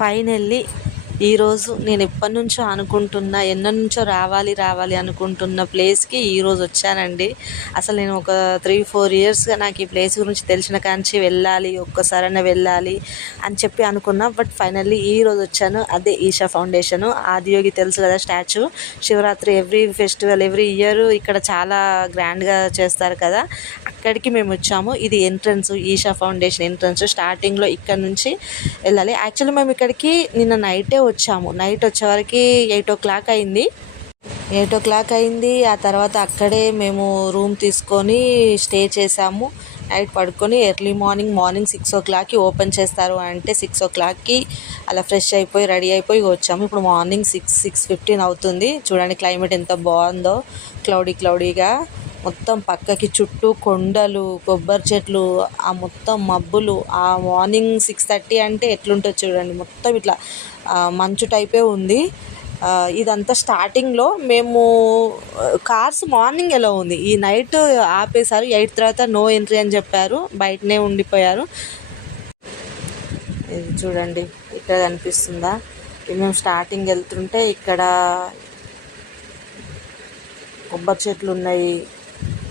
Finally ఈరోజు నేను ఎప్పటి నుంచో అనుకుంటున్నా, ఎన్నో నుంచో రావాలి రావాలి అనుకుంటున్న ప్లేస్కి ఈరోజు వచ్చానండి. అసలు నేను ఒక 3-4 ఇయర్స్గా నాకు ఈ ప్లేస్ గురించి తెలిసిన కాంచి వెళ్ళాలి, ఒక్కసారైనా వెళ్ళాలి అని చెప్పి అనుకున్నా. బట్ ఫైనల్లీ ఈరోజు వచ్చాను. అదే ఈషా ఫౌండేషను. ఆదియోగి తెలుసు కదా, statue. Shivaratri every festival every year ఇక్కడ చాలా గ్రాండ్గా చేస్తారు కదా, అక్కడికి మేము వచ్చాము. ఇది ఎంట్రన్స్, ఈషా ఫౌండేషన్ ఎంట్రన్స్. స్టార్టింగ్లో ఇక్కడ నుంచి వెళ్ళాలి. యాక్చువల్లీ మేము ఇక్కడికి నిన్న నైటే వచ్చాము. నైట్ వచ్చేవరకు 8 o'clock అయింది. 8 o'clock అయింది. ఆ తర్వాత అక్కడే మేము రూమ్ తీసుకొని స్టే చేసాము. నైట్ పడుకొని ఎర్లీ మార్నింగ్ 6 o'clockకి ఓపెన్ చేస్తారు అంటే 6 o'clockకి అలా ఫ్రెష్ అయిపోయి రెడీ అయిపోయి వచ్చాము. ఇప్పుడు మార్నింగ్ 6:15 అవుతుంది. చూడండి క్లైమేట్ ఎంత బాగుందో, క్లౌడీగా. మొత్తం పక్కకి చుట్టూ కొండలు, కొబ్బరి చెట్లు, ఆ మొత్తం మబ్బులు. ఆ మార్నింగ్ 6:30 అంటే ఎట్లుంటుంది చూడండి, మొత్తం ఇట్లా మంచు టైపే ఉంది. ఇదంతా స్టార్టింగ్లో మేము కార్స్ మార్నింగ్ ఎలా ఉంది, ఈ నైట్ ఆపేశారు. 8 తర్వాత నో ఎంట్రీ అని చెప్పారు, బయటనే ఉండిపోయారు. ఇది చూడండి ఇక్కడ కనిపిస్తుందా, మేము స్టార్టింగ్ వెళ్తుంటే ఇక్కడ కొబ్బరి చెట్లు ఉన్నాయి.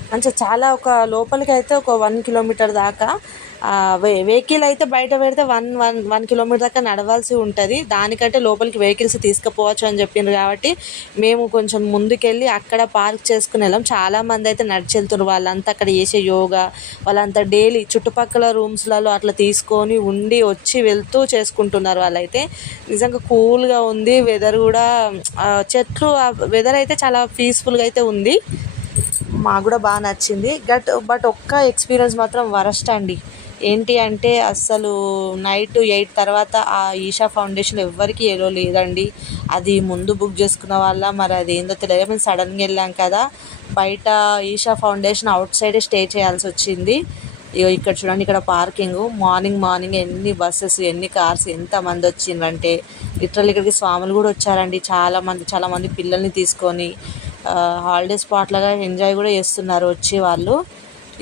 మంచిగా చాలా ఒక లోపలికి అయితే ఒక 1 kilometer దాకా వెహికల్ అయితే బయట పెడితే 1 kilometer దాకా నడవాల్సి ఉంటుంది. దానికంటే లోపలికి వెహికల్స్ తీసుకుపోవచ్చు అని చెప్పిండ్రు కాబట్టి మేము కొంచెం ముందుకెళ్ళి అక్కడ పార్క్ చేసుకుని వెళ్ళాం. చాలామంది అయితే నడిచి వెళ్తున్నారు. వాళ్ళంతా అక్కడ చేసే యోగా, వాళ్ళంతా డైలీ చుట్టుపక్కల రూమ్స్లలో అట్లా తీసుకొని ఉండి వచ్చి వెళ్తూ చేసుకుంటున్నారు. వాళ్ళైతే నిజంగా కూల్గా ఉంది. వెదర్ కూడా చెట్లు, వెదర్ అయితే చాలా పీస్ఫుల్గా అయితే ఉంది. మాకు కూడా బాగా నచ్చింది. బట్ ఒక్క ఎక్స్పీరియన్స్ మాత్రం వరస్ట్ అండి. ఏంటి అంటే అస్సలు నైట్ 8 తర్వాత ఆ ఈషా ఫౌండేషన్ ఎవ్వరికి ఎలో లేదండి. అది ముందు బుక్ చేసుకున్న వాళ్ళ మరి అది ఏందో తెలియదు. మేము సడన్గా వెళ్ళాం కదా, బయట ఈషా ఫౌండేషన్ అవుట్ సైడే స్టే చేయాల్సి వచ్చింది. ఇక్కడ చూడండి, ఇక్కడ పార్కింగ్. మార్నింగ్ ఎన్ని బస్సెస్, ఎన్ని కార్స్, ఎంతమంది వచ్చిండ్రంటే లిటరల్ ఇక్కడికి స్వాములు కూడా వచ్చారండి. చాలామంది పిల్లల్ని తీసుకొని హాలిడే స్పాట్ లాగా ఎంజాయ్ కూడా చేస్తున్నారు వచ్చి వాళ్ళు.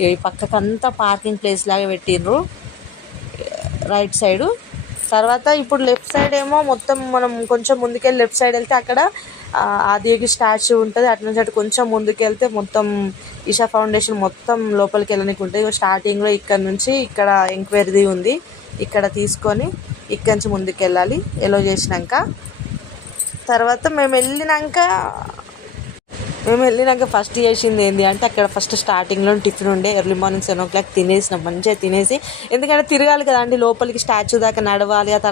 ఈ పక్కకంతా పార్కింగ్ ప్లేస్ లాగా పెట్టిండ్రు రైట్ సైడు. తర్వాత ఇప్పుడు లెఫ్ట్ సైడ్ ఏమో మొత్తం మనం కొంచెం ముందుకెళ్ళి లెఫ్ట్ సైడ్ వెళ్తే అక్కడ ఆదియోగి స్టాచ్యూ ఉంటుంది. అటు నుంచి అటు కొంచెం ముందుకెళ్తే మొత్తం ఈషా ఫౌండేషన్ మొత్తం లోపలికి వెళ్ళడానికి ఉంటుంది. స్టార్టింగ్లో ఇక్కడ నుంచి ఇక్కడ ఎంక్వైరీ ఉంది, ఇక్కడ తీసుకొని ఇక్కడి నుంచి ముందుకు వెళ్ళాలి ఎలో చేసినాక. తర్వాత మేము వెళ్ళినాక ఫస్ట్ చేసింది ఏంటి అంటే, అక్కడ ఫస్ట్ స్టార్టింగ్లో టిఫిన్ ఉండే. Early morning 7 o'clock తినేసినాం. మంచిగా తినేసి, ఎందుకంటే తిరగాలి కదా అండి లోపలికి, స్టాచ్యూ దాకా నడవాలి. ఆ తర్వాత